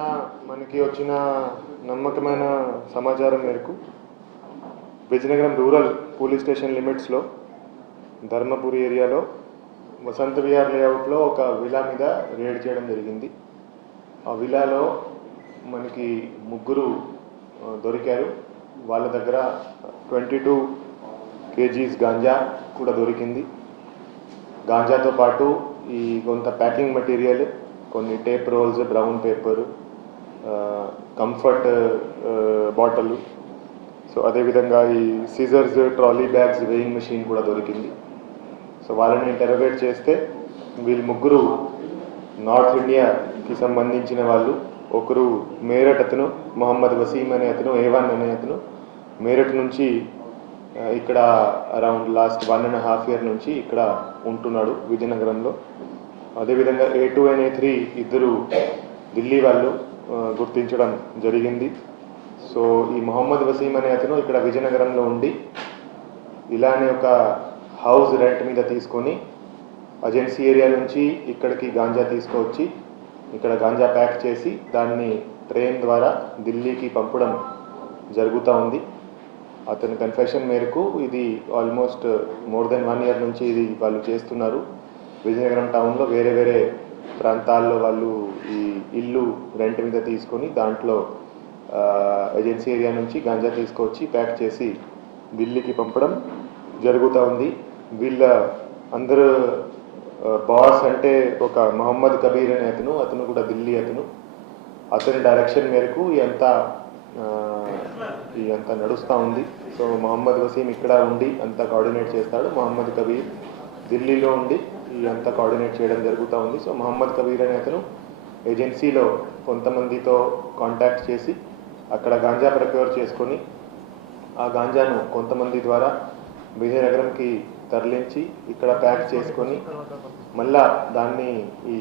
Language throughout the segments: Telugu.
నిన్న మనకి వచ్చిన నమ్మకమైన సమాచారం మేరకు విజయనగరం రూరల్ పోలీస్ స్టేషన్ లిమిట్స్లో ధర్మపురి ఏరియాలో వసంత విహార్ లేఅవుట్లో ఒక విలా మీద రేడ్ చేయడం జరిగింది. ఆ విలాలో మనకి ముగ్గురు దొరికారు. వాళ్ళ దగ్గర ట్వంటీ టూ కేజీస్ గాంజా కూడా దొరికింది. గాంజాతో పాటు ఈ కొంత ప్యాకింగ్ మెటీరియల్ కొన్ని tape rolls brown paper comfort bottle so అదేవిధంగా ఈ scissors trolley bags weighing machine కూడా దొరికింది. సో వాళ్ళని ఇంటరోగేట్ చేస్తే వీళ్ళు ముగ్గురు నార్త్ ఇండియాకి సంబంధించిన వాళ్ళు. ఒకరు మేరట్ అతను మొహమ్మద్ వసీం అనే అతను ఏవాన్ అనే అతను. మేరట్ నుంచి ఇక్కడ around last one and half year నుంచి ఇక్కడ ఉంటున్నాడు విజయనగరంలో. అదేవిధంగా A two and A three ఇద్దరు ఢిల్లీ వాళ్ళు గుర్తించడం జరిగింది. సో ఈ మొహమ్మద్ వసీం అనే అతను ఇక్కడ విజయనగరంలో ఉండి ఇలానే ఒక హౌస్ రెంట్ మీద తీసుకొని అజెన్సీ ఏరియా నుంచి ఇక్కడికి గాంజా తీసుకువచ్చి ఇక్కడ గాంజా ప్యాక్ చేసి దాన్ని ట్రైన్ ద్వారా ఢిల్లీకి పంపడం జరుగుతూ ఉంది. అతని కన్ఫెషన్ మేరకు ఇది almost more than one year నుంచి ఇది వాళ్ళు చేస్తున్నారు. విజయనగరం టౌన్లో వేరే వేరే ప్రాంతాల్లో వాళ్ళు ఈ ఇల్లు రెంట్ మీద తీసుకొని దాంట్లో ఏజెన్సీ ఏరియా నుంచి గాంజా తీసుకొచ్చి ప్యాక్ చేసి ఢిల్లీకి పంపడం జరుగుతూ ఉంది. వీళ్ళ అందరు బాస్ అంటే ఒక మహమ్మద్ కబీర్ అనే అతను అతను కూడా ఢిల్లీ అతను. అతని డైరెక్షన్ మేరకు ఇదంతా ఆ, అంతా నడుస్తూ ఉంది. సో మహమ్మద్ వసీం ఇక్కడ ఉండి అంతా కోఆర్డినేట్ చేస్తాడు. మహమ్మద్ కబీర్ ఢిల్లీలో ఉండి ఇదంతా కోఆర్డినేట్ చేయడం జరుగుతూ ఉంది. సో మహమ్మద్ కబీర్ అనే అతను ఏజెన్సీలో కొంతమందితో కాంటాక్ట్ చేసి అక్కడ గాంజా ప్రక్యూర్ చేసుకొని ఆ గాంజాను కొంతమంది ద్వారా విజయనగరంకి తరలించి ఇక్కడ ప్యాక్ చేసుకొని మళ్ళా దాన్ని ఈ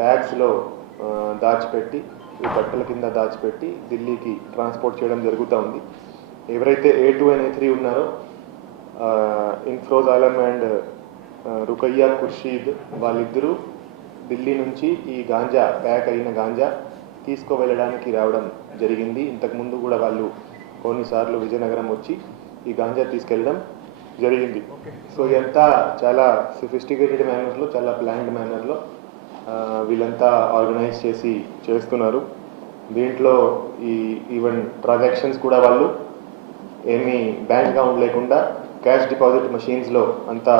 బ్యాగ్స్లో దాచిపెట్టి ఈ బట్టల కింద దాచిపెట్టి ఢిల్లీకి ట్రాన్స్పోర్ట్ చేయడం జరుగుతూ ఉంది. ఎవరైతే A two and A three ఉన్నారో ఇన్ఫ్రోజ్ ఆలం అండ్ రుకయ్యా ఖుర్షీద్ వాళ్ళిద్దరూ ఢిల్లీ నుంచి ఈ గాంజా ప్యాక్ అయిన గాంజా తీసుకువెళ్ళడానికి రావడం జరిగింది. ఇంతకుముందు కూడా వాళ్ళు కొన్నిసార్లు విజయనగరం వచ్చి ఈ గాంజా తీసుకెళ్ళడం జరిగింది. సో ఇదంతా చాలా సొఫిస్టికేటెడ్ మేనర్లో చాలా ప్లాన్డ్ మేనర్లో వీళ్ళంతా ఆర్గనైజ్ చేసి చేస్తున్నారు. దీంట్లో ఈ ఈవెన్ ట్రాన్సాక్షన్స్ కూడా వాళ్ళు ఏమీ బ్యాంక్ అకౌంట్ లేకుండా క్యాష్ డిపాజిట్ మెషిన్స్లో అంతా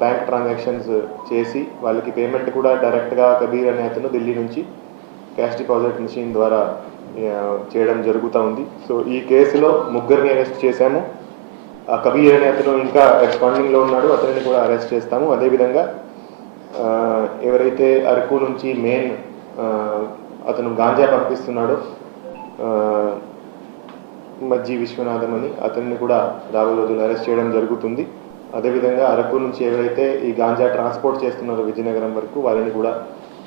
బ్యాంక్ ట్రాన్సాక్షన్స్ చేసి వాళ్ళకి పేమెంట్ కూడా డైరెక్ట్గా కబీర్ అనే అతను ఢిల్లీ నుంచి క్యాష్ డిపాజిట్ మిషన్ ద్వారా చేయడం జరుగుతూ ఉంది. సో ఈ కేసులో ముగ్గురిని అరెస్ట్ చేశాము. ఆ కబీర్ అనే అతను ఇంకా రెస్పాండింగ్లో ఉన్నాడు. అతనిని కూడా అరెస్ట్ చేస్తాము. అదేవిధంగా ఎవరైతే అరకు నుంచి మెయిన్ అతను గాంజా పంపిస్తున్నాడో మజ్జి విశ్వనాథం అని అతన్ని కూడా రాబోయే రోజులు అరెస్ట్ చేయడం జరుగుతుంది. అదేవిధంగా అరకు నుంచి ఎవరైతే ఈ గాంజా ట్రాన్స్పోర్ట్ చేస్తున్నారో విజయనగరం వరకు వారిని కూడా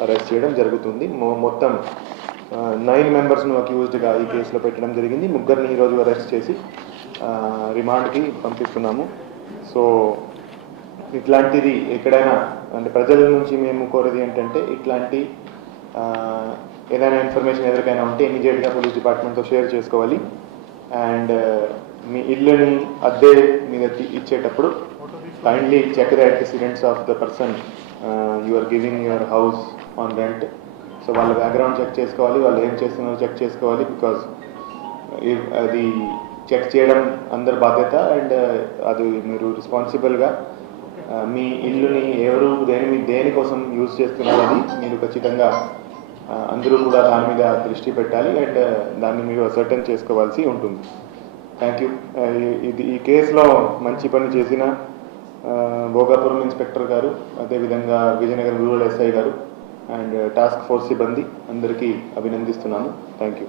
అరెస్ట్ చేయడం జరుగుతుంది. మొత్తం నైన్ మెంబర్స్ను అక్యూజ్డ్గా ఈ కేసులో పెట్టడం జరిగింది. ముగ్గురిని ఈరోజు అరెస్ట్ చేసి రిమాండ్కి పంపిస్తున్నాము. సో ఇట్లాంటిది ఎక్కడైనా అంటే ప్రజల నుంచి మేము కోరేది ఏంటంటే ఇట్లాంటి ఏదైనా ఇన్ఫర్మేషన్ ఎవరికైనా ఉంటే ఇమీడియట్గా పోలీస్ డిపార్ట్మెంట్తో షేర్ చేసుకోవాలి. అండ్ మీ ఇల్లుని అద్దె మీద ఇచ్చేటప్పుడు kindly check the antecedents of the person you are giving your house on rent so వాళ్ళ బ్యాక్గ్రౌండ్ చెక్ చేసుకోవాలి వాళ్ళు ఏం చేస్తున్నారో చెక్ చేసుకోవాలి బికాజ్ uh, అది చెక్ చేయడం అందరి బాధ్యత అండ్ uh, అది మీరు రెస్పాన్సిబుల్గా uh, మీ ఇల్లుని ఎవరు దేని మీ- దేనికోసం యూజ్ చేస్తున్నారు అది మీరు ఖచ్చితంగా అందరూ కూడా దాని మీద దృష్టి పెట్టాలి అండ్ దాన్ని మీరు అసర్టన్ చేసుకోవాల్సి ఉంటుంది. థ్యాంక్ యూ ఇది ఈ కేసులో మంచి పని చేసిన భోగాపురం ఇన్స్పెక్టర్ గారు అదేవిధంగా విజయనగరం రూరల్ ఎస్ఐ గారు అండ్ టాస్క్ ఫోర్స్ సిబ్బంది అందరికీ అభినందిస్తున్నాను. Thank you